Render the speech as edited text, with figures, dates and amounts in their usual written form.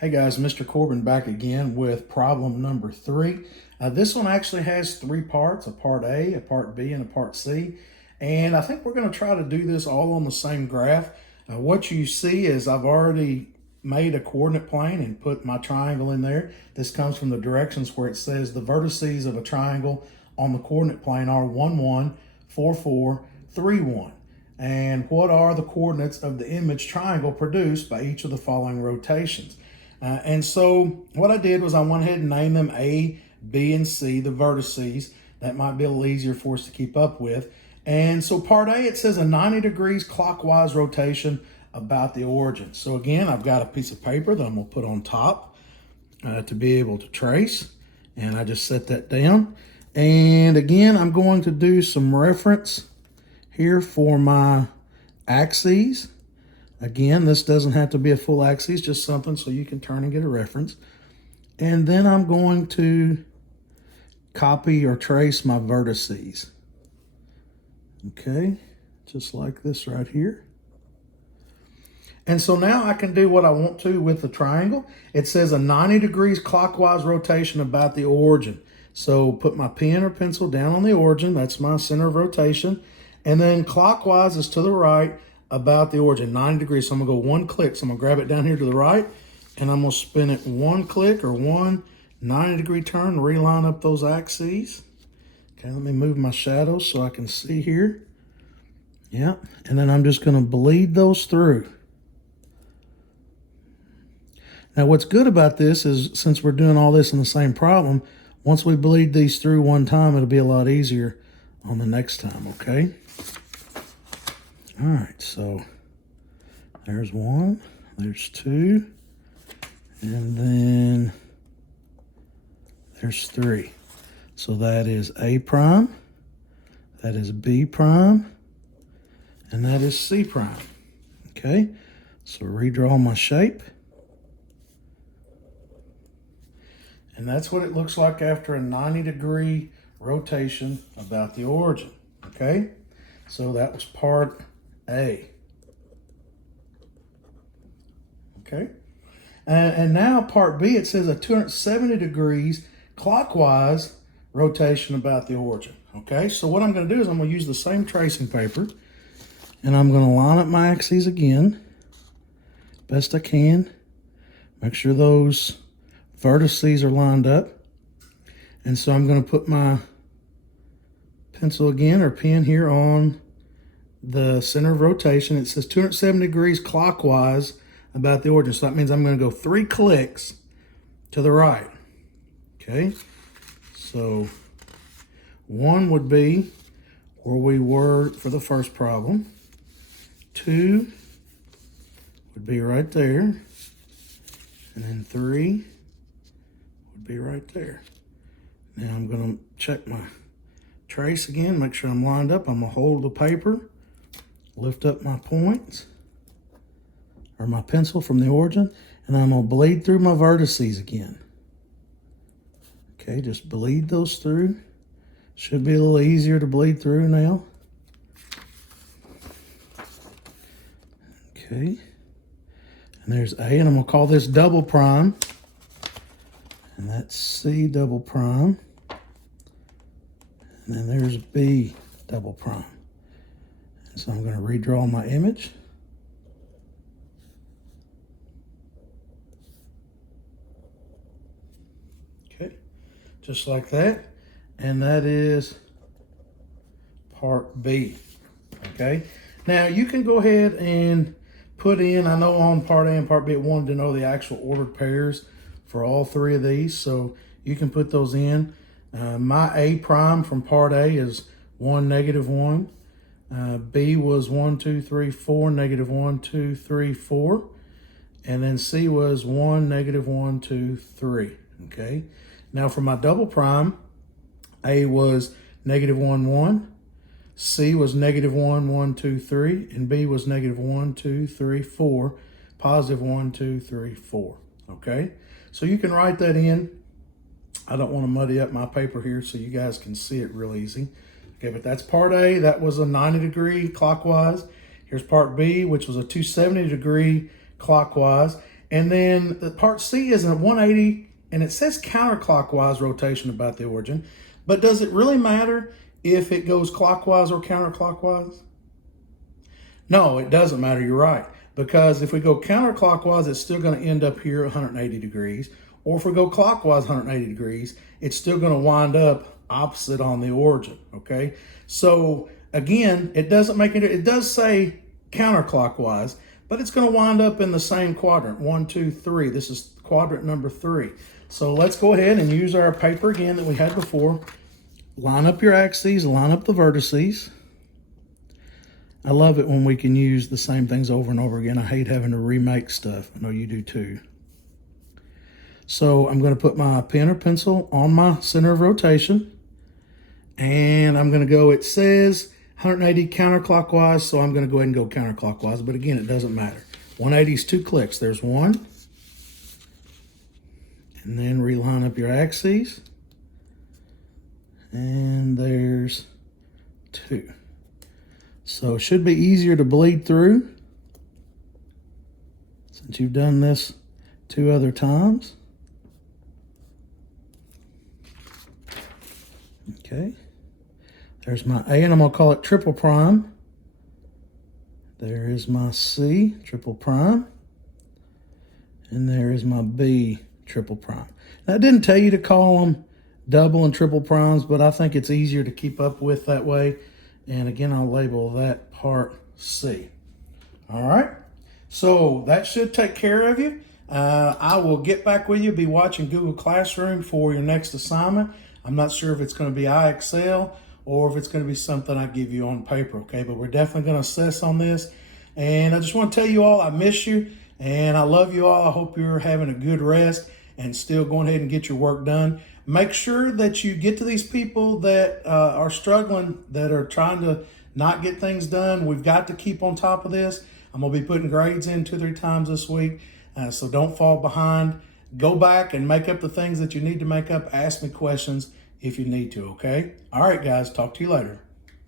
Hey guys, Mr. Corbin back again with problem number 3. This one actually has 3 parts, a part A, a part B, and a part C. And I think we're going to try to do this all on the same graph. What you see is I've already made a coordinate plane and put my triangle in there. This comes from the directions where it says the vertices of a triangle on the coordinate plane are 1, 1, 4, 4, 3, 1. And what are the coordinates of the image triangle produced by each of the following rotations? And so what I did was I went ahead and named them A, B, and C, the vertices. That might be a little easier for us to keep up with. And so part A, it says a 90 degrees clockwise rotation about the origin. So again, I've got a piece of paper that I'm going to put on top to be able to trace. And I just set that down. And again, I'm going to do some reference here for my axes. Again, this doesn't have to be a full axis, just something so you can turn and get a reference. And then I'm going to copy or trace my vertices. Okay, just like this right here. And so now I can do what I want to with the triangle. It says a 90 degrees clockwise rotation about the origin. So put my pen or pencil down on the origin. That's my center of rotation. And then clockwise is to the right about the origin, 90 degrees. So I'm gonna go 1 click. So I'm gonna grab it down here to the right and I'm gonna spin it 1 click or 1 90-degree turn, reline up those axes. Okay, let me move my shadows so I can see here. Yeah, and then I'm just gonna bleed those through. Now what's good about this is since we're doing all this in the same problem, once we bleed these through one time, it'll be a lot easier on the next time, okay? All right, so there's 1, there's 2, and then there's 3. So that is A prime, that is B prime, and that is C prime, okay? So redraw my shape. And that's what it looks like after a 90-degree rotation about the origin, okay? So that was part A. Okay. And now part B, it says a 270 degrees clockwise rotation about the origin. Okay, so what I'm going to do is I'm going to use the same tracing paper and I'm going to line up my axes again best I can. Make sure those vertices are lined up. And so I'm going to put my pencil again or pen here on the center of rotation. It says 270 degrees clockwise about the origin. So that means I'm going to go 3 clicks to the right. Okay, so 1 would be where we were for the first problem. 2 would be right there. And then 3 would be right there. Now I'm going to check my trace again, make sure I'm lined up. I'm going to hold the paper, lift up my points, or my pencil from the origin, and I'm going to bleed through my vertices again. Okay, just bleed those through. Should be a little easier to bleed through now. Okay, and there's A, and I'm going to call this double prime, and that's C double prime. And then there's B double prime. And so I'm going to redraw my image. Okay, just like that. And that is part B. Okay, now you can go ahead and put in, I know on part A and part B it wanted to know the actual ordered pairs for all 3 of these, so you can put those in. My A prime from part A is 1, -1. B was 1, 2, 3, 4, -1, 2, 3, 4. And then C was 1, -1, 2, 3. Okay. Now for my double prime, A was -1, 1. C was -1, 1, 2, 3. And B was -1, 2, 3, 4. +1, 2, 3, 4. Okay. So you can write that in. I don't want to muddy up my paper here so you guys can see it real easy. Okay, but that's part A. That was a 90-degree clockwise. Here's part B, which was a 270-degree clockwise. And then the part C is a 180, and it says counterclockwise rotation about the origin. But does it really matter if it goes clockwise or counterclockwise? No, it doesn't matter. You're right. Because if we go counterclockwise, it's still going to end up here 180 degrees. Or if we go clockwise 180 degrees, it's still going to wind up opposite on the origin, okay? So again, it doesn't make it does say counterclockwise, but it's going to wind up in the same quadrant, 1, 2, 3. This is quadrant number 3. So let's go ahead and use our paper again that we had before. Line up your axes, line up the vertices. I love it when we can use the same things over and over again. I hate having to remake stuff. I know you do too. So I'm going to put my pen or pencil on my center of rotation. And I'm going to go, it says 180 counterclockwise, so I'm going to go ahead and go counterclockwise. But again, it doesn't matter. 180 is 2 clicks. There's 1. And then reline up your axes. And there's 2. So it should be easier to bleed through since you've done this 2 other times. Okay, there's my A, and I'm going to call it triple prime. There is my C, triple prime. And there is my B, triple prime. Now, I didn't tell you to call them double and triple primes, but I think it's easier to keep up with that way. And again, I'll label that part C. All right, so that should take care of you. I will get back with you, be watching Google Classroom for your next assignment. I'm not sure if it's going to be iExcel or if it's going to be something I give you on paper, okay? But we're definitely going to assess on this. And I just want to tell you all I miss you and I love you all. I hope you're having a good rest and still going ahead and get your work done. Make sure that you get to these people that are struggling, that are trying to not get things done. We've got to keep on top of this. I'm going to be putting grades in 2 or 3 times this week, so don't fall behind. Go back and make up the things that you need to make up. Ask me questions if you need to, okay? All right, guys, talk to you later.